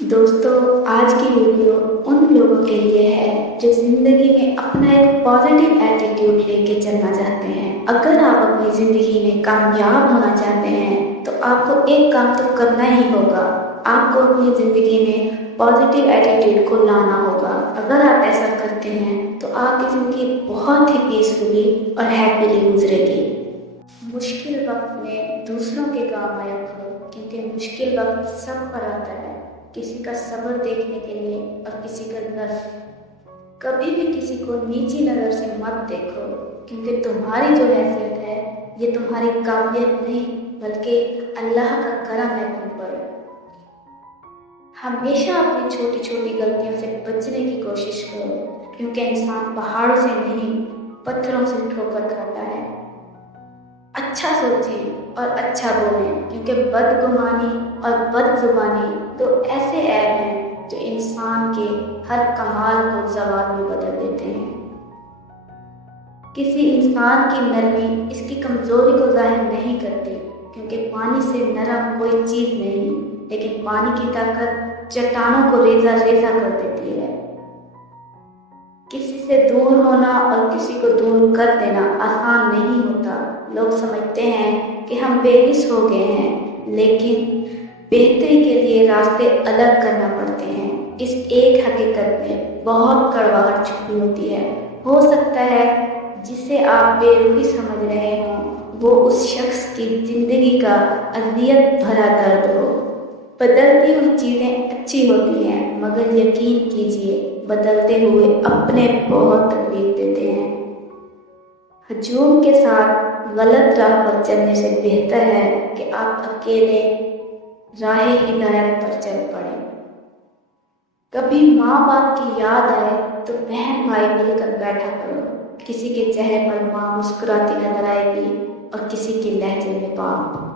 दोस्तों, आज की वीडियो उन लोगों के लिए है जो जिंदगी में अपना एक पॉजिटिव एटीट्यूड लेके चलना चाहते हैं। अगर आप अपनी जिंदगी में कामयाब होना चाहते हैं तो आपको एक काम तो करना ही होगा। आपको अपनी जिंदगी में पॉजिटिव एटीट्यूड को लाना होगा। अगर आप ऐसा करते हैं तो आपकी जिंदगी बहुत ही पीसफुली और हैप्पीली गुजरेगी। मुश्किल वक्त में दूसरों के काम आया करो, क्योंकि मुश्किल वक्त सब पर आता है। किसी का सब्र देखने के लिए और किसी का दर्द। कभी भी किसी को नीची नज़र से मत देखो, क्योंकि तुम्हारी जो हैसियत है ये तुम्हारी काबिलियत नहीं बल्कि अल्लाह का करम है तुम पर। हमेशा अपनी छोटी छोटी गलतियों से बचने की कोशिश करो, क्योंकि इंसान पहाड़ों से नहीं पत्थरों से ठोकर खाता है। अच्छा सोचें और अच्छा बोलें, क्योंकि बदगुमानी और बदजुबानी तो ऐसे ऐब हैं जो इंसान के हर कमाल को ज़वाल में बदल देते हैं। किसी इंसान की नरमी इसकी कमज़ोरी को जाहिर नहीं करती, क्योंकि पानी से नरम कोई चीज़ नहीं, लेकिन पानी की ताकत चट्टानों को रेजा रेजा कर देती है। किसी से दूर होना और किसी को दूर कर देना आसान नहीं होता। लोग समझते हैं कि हम बेहिस हो गए हैं, लेकिन बेहतरी के लिए रास्ते अलग करना पड़ते हैं। इस एक हकीकत में बहुत कड़वाहट छुपी होती है। हो सकता है जिसे आप बेरुखी समझ रहे हों वो उस शख्स की जिंदगी का अज़ियत भरा दर्द हो। बदलती हुई चीज़ें अच्छी होती हैं, मगर यकीन कीजिए बदलते हुए अपने बहुत तकलीफ देते हैं। हजूम के साथ गलत राह पर चलने से बेहतर है कि आप अकेले राह हिदायत पर चल पड़े। कभी माँ बाप की याद आए तो बहन भाई मिलकर बैठा करो। किसी के चेहरे पर माँ मुस्कुराती नजर आएगी और किसी के लहजे में बाप।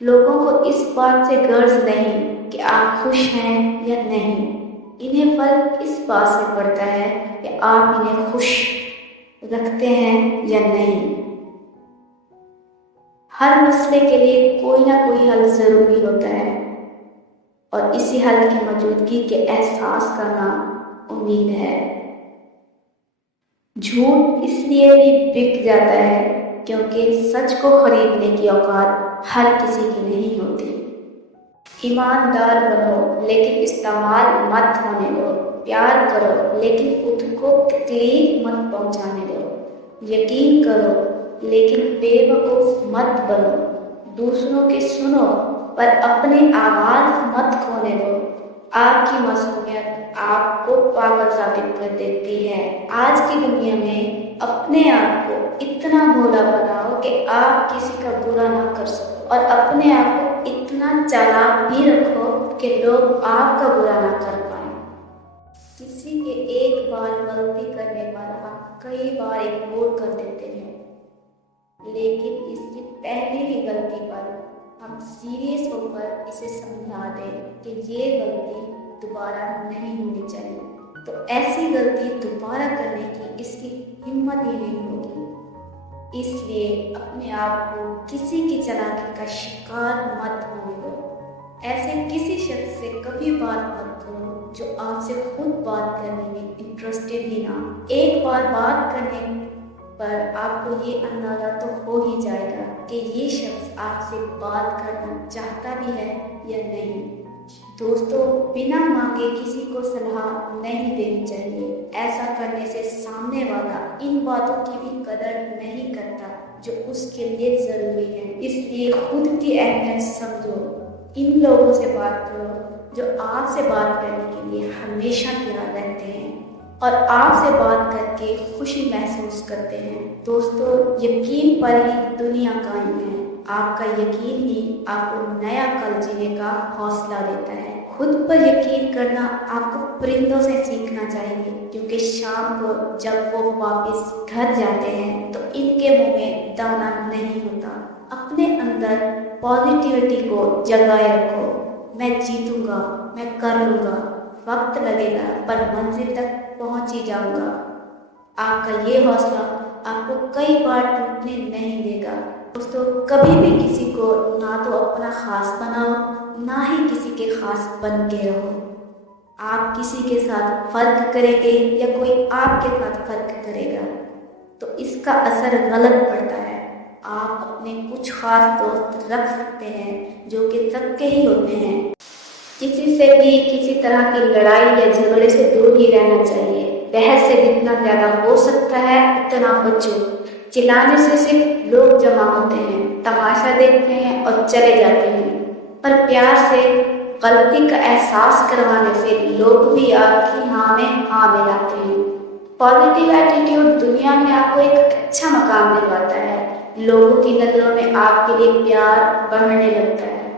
लोगों को इस बात से गर्ज नहीं कि आप खुश हैं या नहीं, इन्हें फर्क इस बात से पड़ता है कि आप इन्हें खुश रखते हैं या नहीं। हर मसले के लिए कोई ना कोई हल जरूरी होता है, और इसी हल की मौजूदगी के एहसास का नाम उम्मीद है। झूठ इसलिए भी बिक जाता है क्योंकि सच को खरीदने की औकात हर किसी की नहीं होती। ईमानदार बनो लेकिन इस्तेमाल मत होने दो। प्यार करो लेकिन खुद को तकलीफ मत पहुंचाने दो। यकीन करो लेकिन बेवकूफ मत बनो। दूसरों की सुनो पर अपनी आवाज मत खोने दो। आपकी मासूमियत आपको पागल साबित कर देती है। आज की दुनिया में अपने आप को इतना भोला बनाओ कि आप किसी का बुरा ना कर सको, और अपने आप को इतना चालाक भी रखो कि लोग आपका बुरा ना कर पाए। किसी के एक बार गलती करने पर आप कई बार इग्नोर कर देते हैं, लेकिन इसकी पहली ही गलती पर हम सीरियस होकर इसे समझा दें कि ये गलती दोबारा नहीं होनी चाहिए, तो ऐसी गलती दोबारा करने की इसकी हिम्मत ही नहीं होगी। इसलिए अपने आप को किसी की चालाकी का शिकार मत होने दो। ऐसे किसी शख्स से कभी बात मत करो जो आपसे खुद बात करने में इंटरेस्टेड ही ना। एक बार बात करने पर आपको ये अंदाजा तो हो ही जाएगा कि ये शख्स आपसे बात करना चाहता भी है या नहीं। दोस्तों, बिना मांगे किसी को सलाह नहीं देनी चाहिए। ऐसा करने से सामने वाला इन बातों की भी कदर नहीं करता जो उसके लिए जरूरी है। इसलिए खुद की अहमियत समझो। इन लोगों से बात करो जो आपसे बात करने के लिए हमेशा तैयार रहते हैं और आपसे बात करके खुशी महसूस करते हैं। दोस्तों, यकीन पर ही दुनिया कायम है। आपका यकीन ही आपको नया कल जीने का हौसला देता है। खुद पर यकीन करना आपको परिंदों से सीखना चाहिए, क्योंकि शाम को जब वो वापस घर जाते हैं तो इनके मुंह में दाना नहीं होता। अपने अंदर पॉजिटिविटी को जगाए रखो। मैं जीतूंगा, मैं कर लूँगा, वक्त लगेगा पर मंजिल तक पहुँच ही जाऊँगा। आपका ये हौसला आपको कई बार टूटने नहीं देगा। दोस्तों, कभी भी किसी को ना तो अपना खास बनाओ, ना ही किसी के खास बन के रहो। आप किसी के साथ फर्क करेंगे या कोई आपके साथ फर्क करेगा तो इसका असर गलत पड़ता है। आप अपने कुछ खास दोस्त रख सकते हैं जो कि सबके ही होते हैं। किसी से भी किसी तरह की लड़ाई या झगड़े से दूर ही रहना चाहिए। बहस से जितना ज़्यादा हो सकता है उतना बचो। चिल्लाने से सिर्फ लोग जमा होते हैं, तमाशा देखते हैं और चले जाते हैं, पर प्यार से गलती का एहसास करवाने से लोग भी आपकी हाँ में हाँ मिलाते हैं। पॉजिटिव एटीट्यूड दुनिया में आपको एक अच्छा मकाम दिलवाता है। लोगों की नज़रों में आपके लिए प्यार बढ़ने लगता है।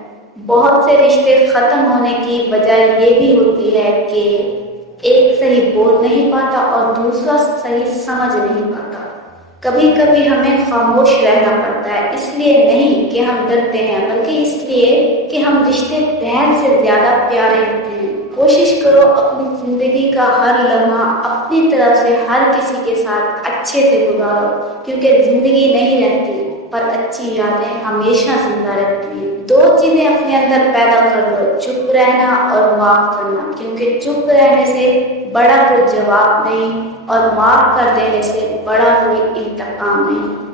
बहुत से रिश्ते खत्म होने की वजह ये भी होती है कि एक सही बोल नहीं पाता और दूसरा सही समझ नहीं पाता। कभी कभी हमें खामोश रहना पड़ता है, इसलिए नहीं कि हम डरते हैं, बल्कि इसलिए कि हम रिश्ते बहन से ज़्यादा प्यारे होते हैं। कोशिश करो अपनी ज़िंदगी का हर लम्हा अपनी तरफ से हर किसी के साथ अच्छे से गुजारो, क्योंकि ज़िंदगी नहीं रहती पर अच्छी यादें हमेशा जिंदा रहती हैं। दो चीज़ें अपने अंदर पैदा कर लो, चुप रहना और माफ़ करना, क्योंकि चुप रहने से बड़ा कोई जवाब नहीं और माफ़ कर देने से बड़ा कोई इंतकाम नहीं।